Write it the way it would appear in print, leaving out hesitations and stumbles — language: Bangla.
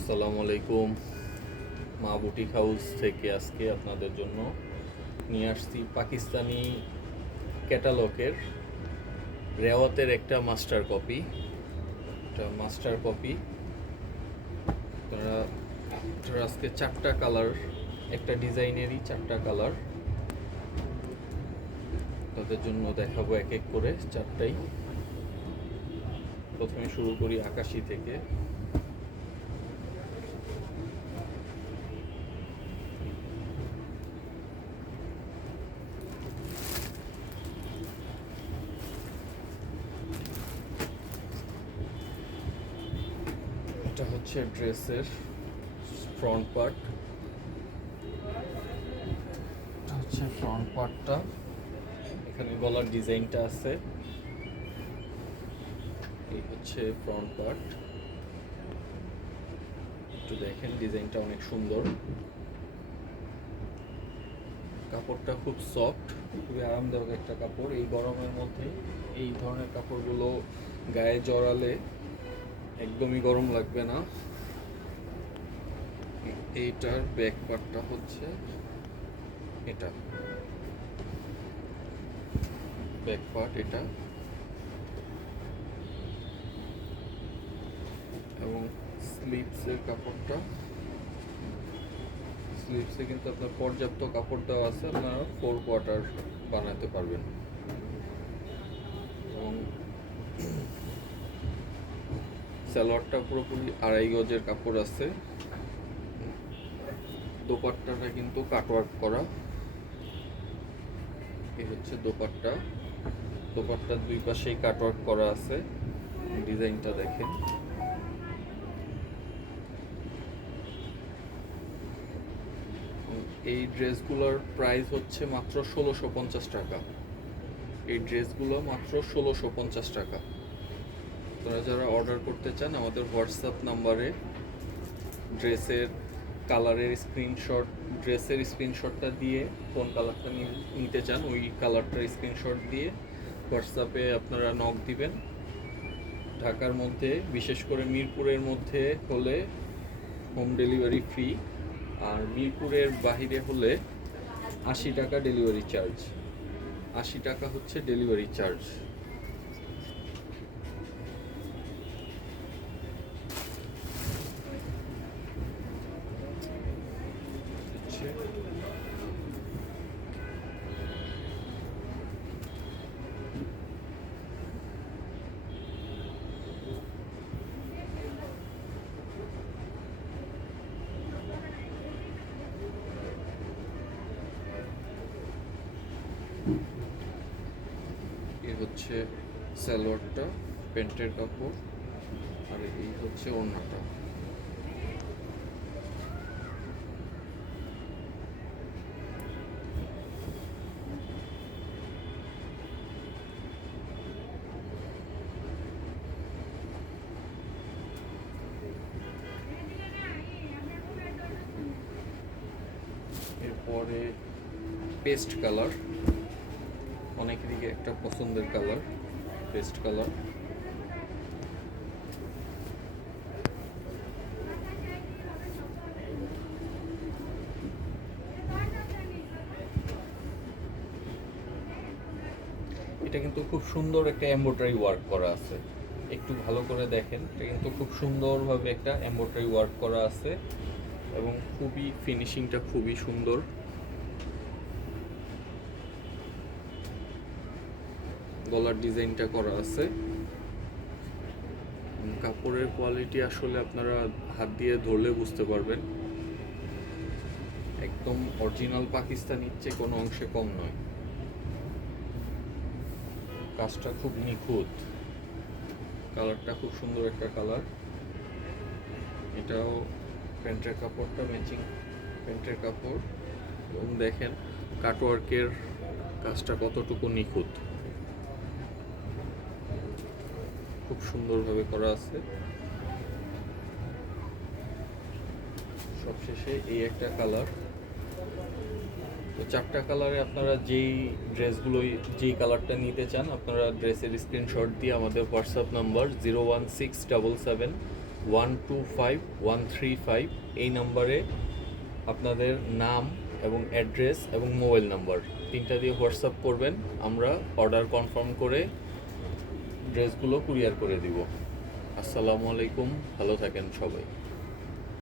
আসসালামু আলাইকুম। মা বুটিক হাউস থেকে আজকে আপনাদের জন্য নিয়ে আসছি পাকিস্তানি ক্যাটালগের রেওয়াতের একটা মাস্টার কপি। আপনারা আজকে চারটা কালার, একটা ডিজাইনেরই চারটা কালার তাদের জন্য দেখাবো এক এক করে চারটাই। প্রথমে শুরু করি আকাশি থেকে। এটা হচ্ছে ড্রেসের ফ্রন্ট পার্ট। এটা হচ্ছে ফ্রন্ট পার্টটা, এখানে গলার ডিজাইনটা আছে। এই হচ্ছে ফ্রন্ট পার্ট, একটু দেখেন ডিজাইনটা অনেক সুন্দর। কাপড়টা খুব সফট, খুবই আরামদায়ক একটা কাপড়। এই গরমের মধ্যে এই ধরনের কাপড়গুলো গায়ে জড়ালে একদমই গরম লাগবে না। এইটার ব্যাক পার্টটা হচ্ছে এটা, ব্যাক পার্ট এটা, এবং স্লিভসের কাপড়টা, স্লিভসে কিন্তু আপনার পর্যাপ্ত কাপড় দেওয়া আছে, আপনারা 4 কোয়ার্টার বানাতে পারবেন। এবং সালোয়ারটা পুরোপুরি 2.5 গজের কাপড় আছে। দোপাট্টাটা কিন্তু কাটওয়ার্ক করা। এই হচ্ছে দোপাট্টা, দোপাট্টার দুই পাশেই কাটওয়ার্ক করা আছে। ডিজাইনটা দেখেন। এই ড্রেসগুলোর প্রাইস হচ্ছে মাত্র 1650 টাকা। এই ড্রেসগুলো মাত্র 1650 টাকা। আপনারা যারা অর্ডার করতে চান আমাদের হোয়াটসঅ্যাপ নাম্বারে ড্রেসের কালারের স্ক্রিনশট, ড্রেসের স্ক্রিনশটটা দিয়ে কোন কালারটা নিতে চান ওই কালারটার স্ক্রিনশট দিয়ে হোয়াটসঅ্যাপে আপনারা নক দিবেন। ঢাকার মধ্যে, বিশেষ করে মিরপুরের মধ্যে হলে হোম ডেলিভারি ফ্রি, আর মিরপুরের বাহিরে হলে 80 টাকা ডেলিভারি চার্জ। 80 টাকা হচ্ছে ডেলিভারি চার্জ। এই হচ্ছে সালোয়ারটা, প্যান্টের কাপড়, আর এই হচ্ছে ওড়নাটা। এরপরে পেস্ট কালার, অনেকেরই একটা পছন্দের কালার, পেস্ট কালার। এটা কিন্তু খুব সুন্দর একটা এমব্রয়ডারি ওয়ার্ক করা আছে, একটু ভালো করে দেখেন। এটা কিন্তু খুব সুন্দরভাবে একটা এমব্রয়ডারি ওয়ার্ক করা আছে এবং খুবই ফিনিশিংটা খুবই সুন্দর। গলার ডিজাইনটা করা আছে। কাপড়ের কোয়ালিটি আসলে আপনারা হাত দিয়ে ধরলে বুঝতে পারবেন, একদম অরিজিনাল পাকিস্তানির চেয়ে কোনো অংশে কম নয়। কাজটা খুব নিখুঁত, কালারটা খুব সুন্দর একটা কালার। এটাও প্যান্টের কাপড়টা ম্যাচিং প্যান্টের কাপড়, এবং দেখেন কাটওয়ার্কের কাজটা কতটুকু নিখুঁত, খুব সুন্দরভাবে করা আছে। সবশেষে এই একটা কালার। তো চারটা কালারে আপনারা যেই কালারটা নিতে চান আপনারা ড্রেসের স্ক্রিনশট দিয়ে আমাদের হোয়াটসঅ্যাপ নাম্বার 01677 125135 এই নাম্বারে আপনাদের নাম এবং অ্যাড্রেস এবং মোবাইল নাম্বার তিনটা দিয়ে হোয়াটসঅ্যাপ করবেন, আমরা অর্ডার কনফার্ম করে ড্রেসগুলো কুরিয়ার করে দিব। আসসালামু আলাইকুম, ভালো থাকেন সবাই।